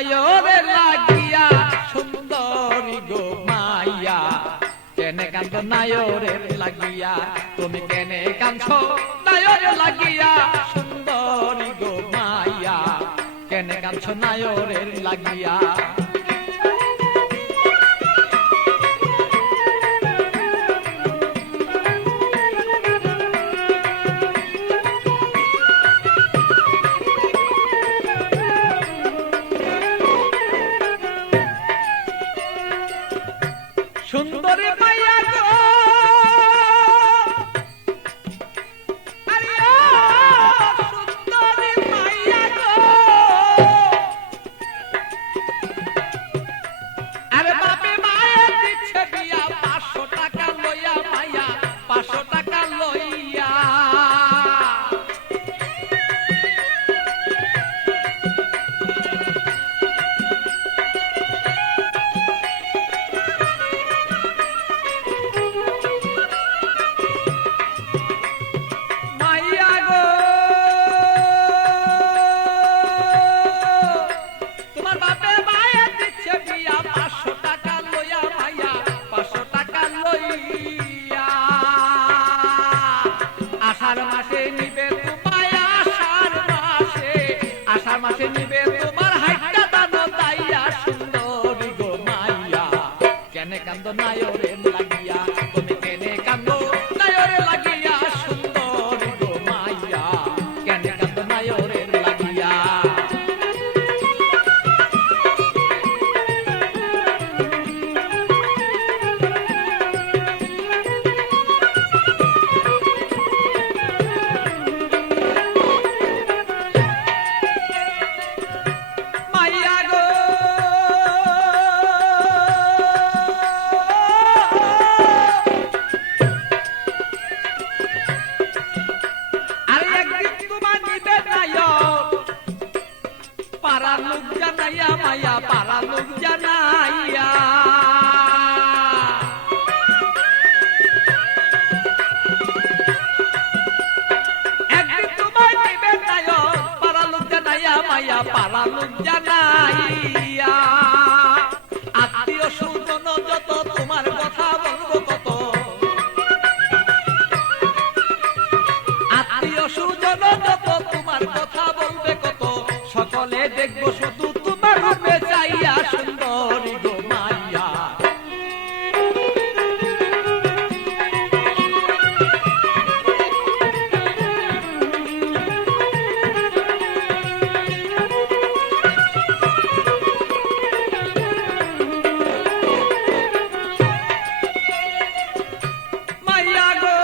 নায়রে লাগিয়া সুন্দরী গো মাইয়া কেনে কান্দ নায়রে লাগিয়া তুমি কেনে কাঁদছো নায়রে লাগিয়া সুন্দরী গো মাইয়া কেনে কাঁদছো নায়রে লাগিয়া সুন্দরী মাইয়া গো আরে সুন্দরী মাইয়া গো আরে বাপে মায়ে দিচ্ছে বিয়া 500 টাকা লইয়া মাইয়া 500 টাকা লইয়া আষাঢ় মাসে নিবে তোমার হাইটা দানো তাইয়া সুন্দরী গো মাইয়া কেনে কান্দ নায়রে লাগিয়া তুমি কেনে কান্দ নায়রে লাগিয়া সুন্দরী গো মাইয়া কেনে কান্দ নায়রে লাগিয়া পারা লোক জানাইয়া মাইয়া পারা লোক জানাইয়া একদিন তোমার নিবে নায়ক পারা লোক জানাইয়া মাইয়া পারা লোক জানাইয়া আত্মীয় স্বজন যত তোমার কথা বলবো কত আত্মীয় স্বজন যত তোমার কথা বলবে কত সকলে দেখবো শুধু তোমার রূপে চাইয়া সুন্দরী গো মাইয়া মাইয়া গো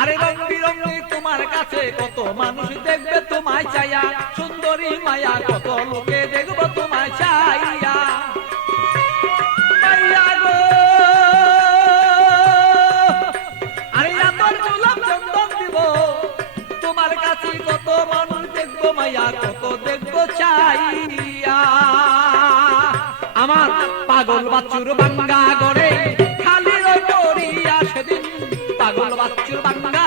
আরে রং বিরঙি তোমার কাছে কত মানুষ দেখবে তোমায় চাইয়া সুন্দরী মায়া কত লোকে দেখবো তোমায় চাইয়া মাইয়া গো আরে আতর গোলাপ চন্দন দিব তোমার কাছে কত মানুষ দেখবো মাইয়া কত দেখবো চাইয়া আমার পাগল বাচ্চুর বাঙ্গা গড়ে খালি রই পড়িয়া সেদিন পাগল বাচ্চুর বাঙ্গা